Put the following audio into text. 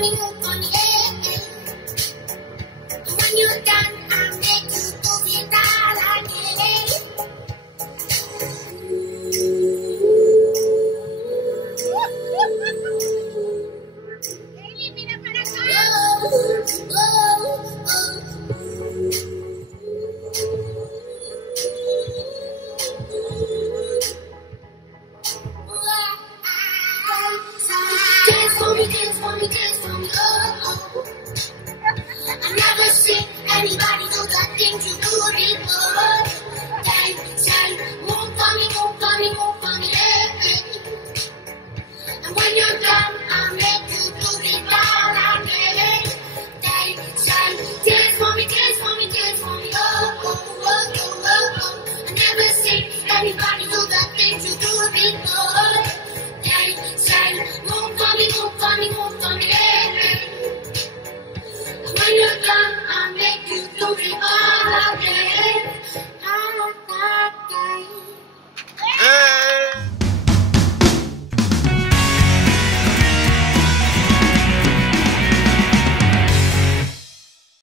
funny, look funny, eh, eh. When you're done, I'll make you do it all again. Kaylee, mira para acá. Oh, oh, oh. Dance for me, dance for me, dance for me, oh, oh. I've never seen anybody do the things you do.